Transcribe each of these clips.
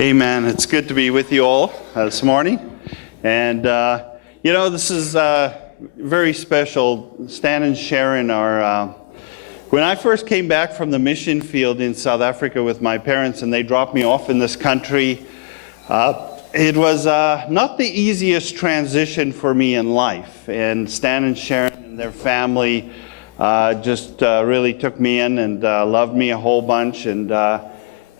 Amen. It's good to be with you all this morning. And, this is very special. Stan and Sharon are... when I first came back from the mission field in South Africa with my parents and they dropped me off in this country, it was not the easiest transition for me in life. And Stan and Sharon and their family just really took me in and loved me a whole bunch. And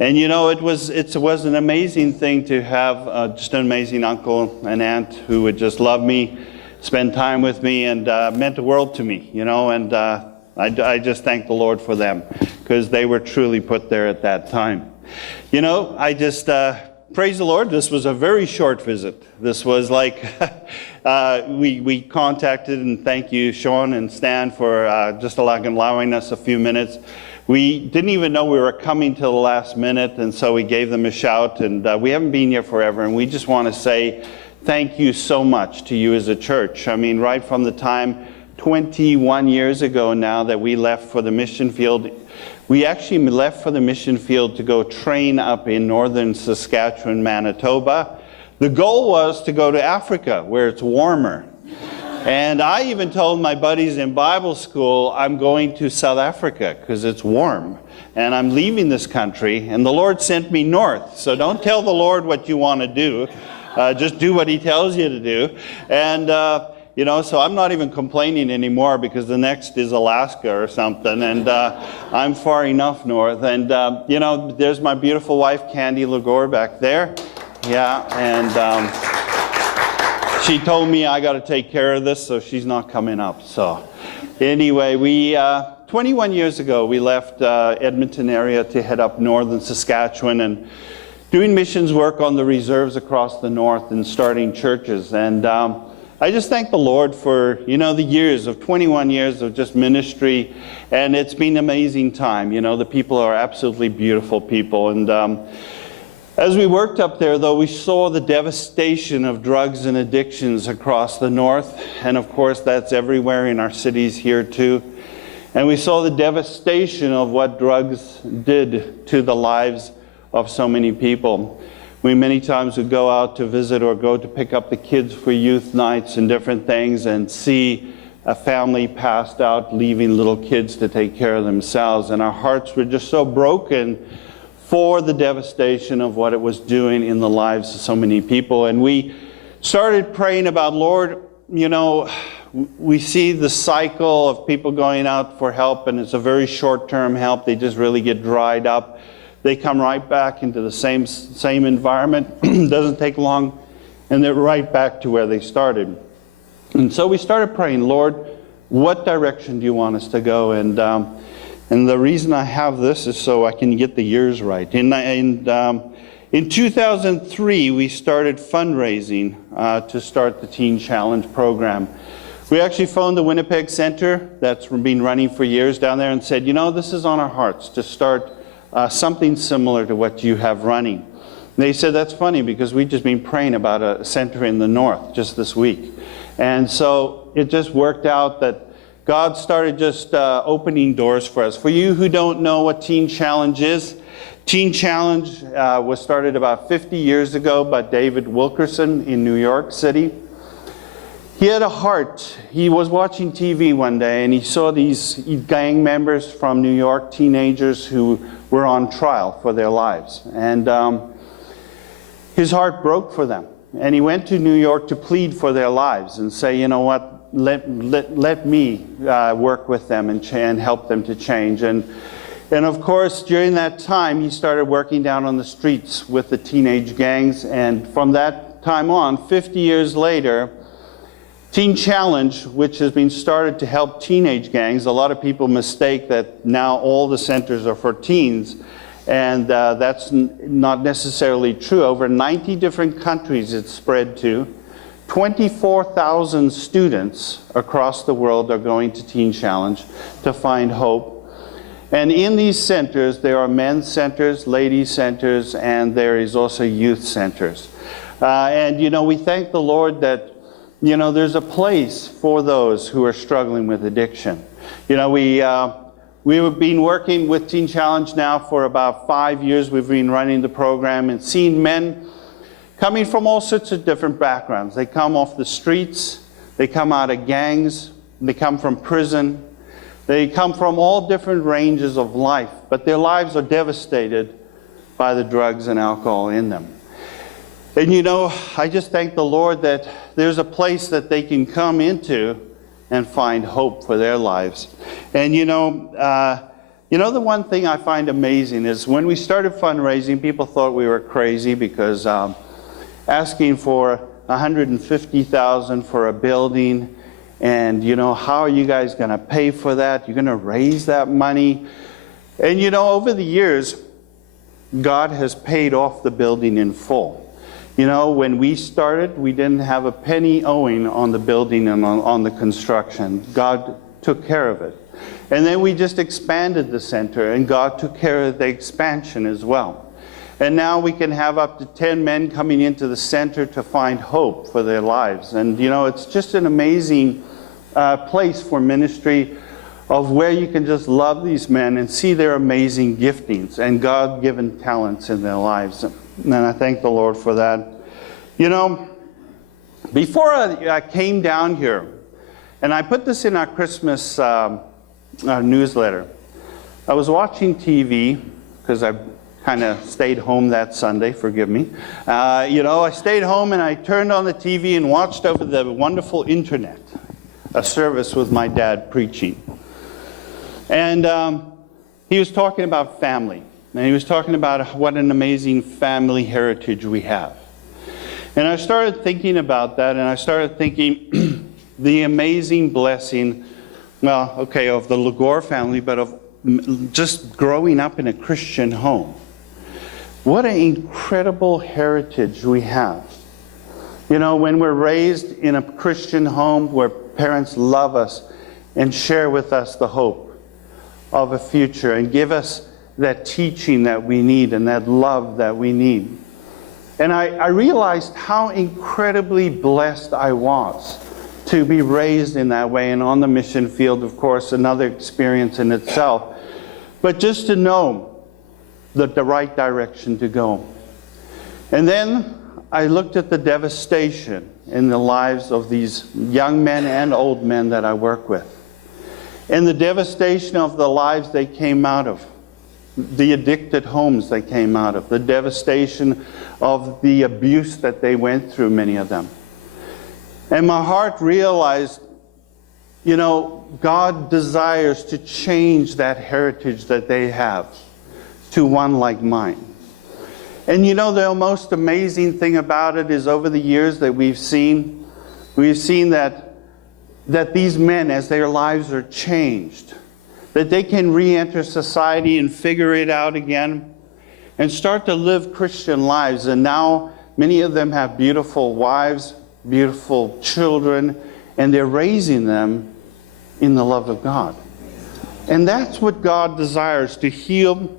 it was an amazing thing to have just an amazing uncle and aunt who would just love me, spend time with me, and meant the world to me, and I just thank the Lord for them because they were truly put there at that time. I just praise the Lord. This was a very short visit. This was like we contacted, and thank you, Sean and Stan, for just allowing us a few minutes. We didn't even know we were coming till the last minute, and so we gave them a shout, and we haven't been here forever, and we just want to say thank you so much to you as a church. I mean, right from the time 21 years ago now that we left for the mission field, we actually left for the mission field to go train up in northern Saskatchewan, Manitoba. The goal was to go to Africa, where it's warmer. And I even told my buddies in Bible school, I'm going to South Africa because it's warm. And I'm leaving this country, and the Lord sent me north. So don't tell the Lord what you want to do. Just do what He tells you to do. And, so I'm not even complaining anymore because the next is Alaska or something. And I'm far enough north. And, there's my beautiful wife, Candy Lagore, back there. Yeah, and... she told me I got to take care of this, so she's not coming up. So anyway, 21 years ago, we left Edmonton area to head up northern Saskatchewan and doing missions work on the reserves across the north and starting churches. And I just thank the Lord for, the years of 21 years of just ministry. And it's been an amazing time. The people are absolutely beautiful people. And as we worked up there, though, we saw the devastation of drugs and addictions across the north. And of course, that's everywhere in our cities here too. And we saw the devastation of what drugs did to the lives of so many people. We many times would go out to visit or go to pick up the kids for youth nights and different things and see a family passed out, leaving little kids to take care of themselves. And our hearts were just so broken for the devastation of what it was doing in the lives of so many people. And we started praying about, Lord, we see the cycle of people going out for help, and it's a very short-term help. They just really get dried up. They come right back into the same environment. Doesn't take long, and they're right back to where they started. And so we started praying, Lord, what direction do you want us to go? And the reason I have this is so I can get the years right. In 2003, we started fundraising to start the Teen Challenge program. We actually phoned the Winnipeg Center that's been running for years down there and said, this is on our hearts to start something similar to what you have running. And they said, that's funny because we've just been praying about a center in the north just this week. And so it just worked out that God started just opening doors for us. For you who don't know what Teen Challenge is, Teen Challenge was started about 50 years ago by David Wilkerson in New York City. He had a heart. He was watching TV one day and he saw these gang members from New York, teenagers who were on trial for their lives. And his heart broke for them. And he went to New York to plead for their lives and say, you know what? Let me work with them and help them to change. And of course, during that time, he started working down on the streets with the teenage gangs. And from that time on, 50 years later, Teen Challenge, which has been started to help teenage gangs, a lot of people mistake that now all the centers are for teens. And that's not necessarily true. Over 90 different countries it's spread to. 24,000 students across the world are going to Teen Challenge to find hope. And in these centers, there are men's centers, ladies' centers, and there is also youth centers. And we thank the Lord that, there's a place for those who are struggling with addiction. We We've been working with Teen Challenge now for about 5 years. We've been running the program and seen men coming from all sorts of different backgrounds. They come off the streets, they come out of gangs, they come from prison, they come from all different ranges of life, but their lives are devastated by the drugs and alcohol in them. And you know, I just thank the Lord that there's a place that they can come into and find hope for their lives. And you know, the one thing I find amazing is when we started fundraising, people thought we were crazy because asking for $150,000 for a building, and you know, how are you guys going to pay for that? You're going to raise that money? And you know, over the years, God has paid off the building in full. You know, when we started, we didn't have a penny owing on the building and on the construction. God took care of it. And then we just expanded the center, and God took care of the expansion as well. And now we can have up to 10 men coming into the center to find hope for their lives. And you know, it's just an amazing place for ministry, of where you can just love these men and see their amazing giftings and God-given talents in their lives. And I thank the Lord for that. You know, before I came down here, and I put this in our Christmas newsletter, I was watching TV, because I kind of stayed home that Sunday, forgive me. You know, I stayed home and I turned on the TV and watched over the wonderful internet a service with my dad preaching. And he was talking about family. And he was talking about what an amazing family heritage we have. And I started thinking about that, and I started thinking the amazing blessing, well, okay, of the Lagore family, but of just growing up in a Christian home. What an incredible heritage we have. You know, when we're raised in a Christian home where parents love us and share with us the hope of a future and give us that teaching that we need and that love that we need. And I realized how incredibly blessed I was to be raised in that way, and on the mission field, of course, another experience in itself. But just to know that the right direction to go. And then I looked at the devastation in the lives of these young men and old men that I work with. And the devastation of the lives they came out of. The addicted homes they came out of, the devastation of the abuse that they went through, many of them. And my heart realized, you know, God desires to change that heritage that they have to one like mine. And you know, the most amazing thing about it is over the years that we've seen that these men, as their lives are changed, that they can re-enter society and figure it out again and start to live Christian lives. And now many of them have beautiful wives, beautiful children, and they're raising them in the love of God. And that's what God desires, to heal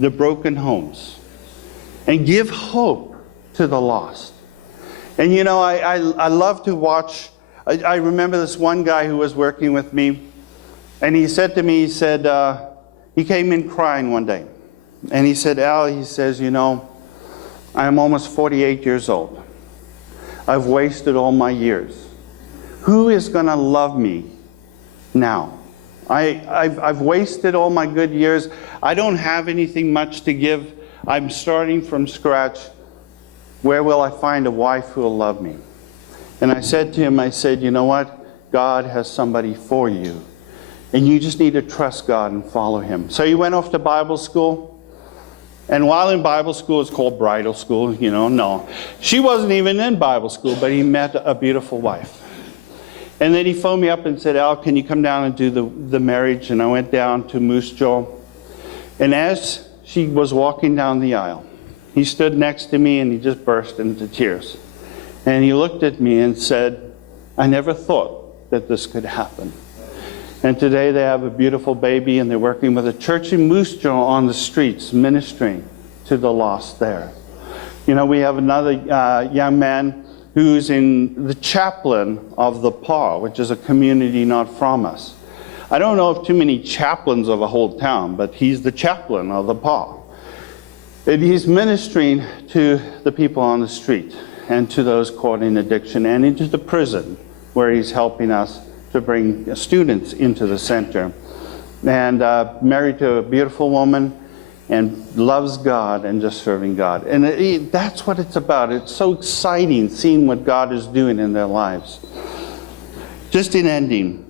the broken homes and give hope to the lost. And you know, I love to watch, I remember this one guy who was working with me. And he said to me, he came in crying one day. And he said, Al, he says, you know, I'm almost 48 years old. I've wasted all my years. Who is going to love me now? I've wasted all my good years. I don't have anything much to give. I'm starting from scratch. Where will I find a wife who will love me? And I said to him, I said, you know what? God has somebody for you. And you just need to trust God and follow Him. So he went off to Bible school. And while in Bible school, it's called bridal school, you know, no. She wasn't even in Bible school, but he met a beautiful wife. And then he phoned me up and said, Al, can you come down and do the marriage? And I went down to Moose Jaw. And as she was walking down the aisle, he stood next to me and he just burst into tears. And he looked at me and said, I never thought that this could happen. And today they have a beautiful baby, and they're working with a church in Moose Jaw on the streets, ministering to the lost there. You know, we have another young man who's in the chaplain of the PAW, which is a community not from us. I don't know of too many chaplains of a whole town, but he's the chaplain of the PAW. And he's ministering to the people on the street and to those caught in addiction and into the prison where he's helping us to bring students into the center. And married to a beautiful woman and loves God and just serving God. And that's what it's about. It's so exciting seeing what God is doing in their lives. Just in ending,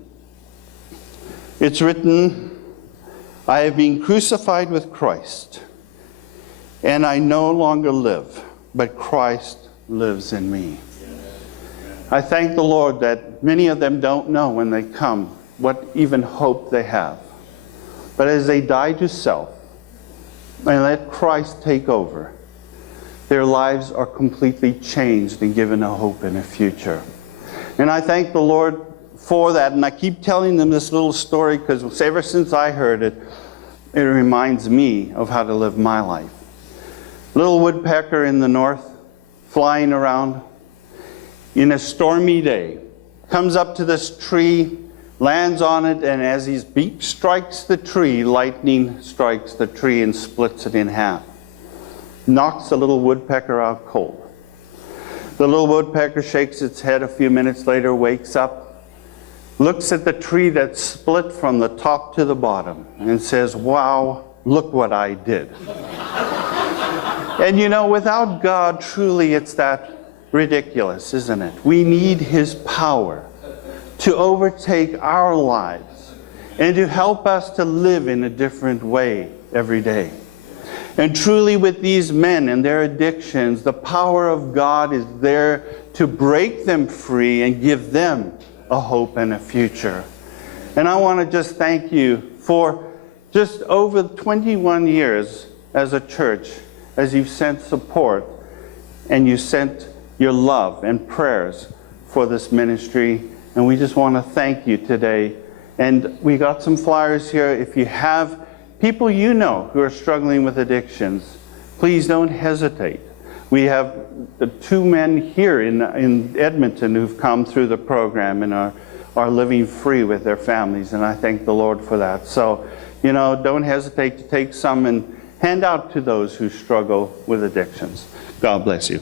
it's written, I have been crucified with Christ, and I no longer live, but Christ lives in me. I thank the Lord that many of them don't know when they come what even hope they have. But as they die to self and let Christ take over, their lives are completely changed and given a hope and a future. And I thank the Lord for that. And I keep telling them this little story because ever since I heard it, it reminds me of how to live my life. Little woodpecker in the north, flying around in a stormy day, comes up to this tree, lands on it, and as his beak strikes the tree, lightning strikes the tree and splits it in half. Knocks the little woodpecker out cold. The little woodpecker shakes its head a few minutes later, wakes up, looks at the tree that's split from the top to the bottom, and says, wow, look what I did. And you know, without God, truly it's that ridiculous, isn't it? We need His power to overtake our lives and to help us to live in a different way every day. And truly with these men and their addictions, the power of God is there to break them free and give them a hope and a future. And I want to just thank you for just over 21 years as a church, as you've sent support and you sent your love and prayers for this ministry. And we just want to thank you today. And we got some flyers here. If you have people you know who are struggling with addictions, please don't hesitate. We have the two men here in Edmonton who've come through the program and are living free with their families, and I thank the Lord for that. So, you know, don't hesitate to take some and hand out to those who struggle with addictions. God bless you.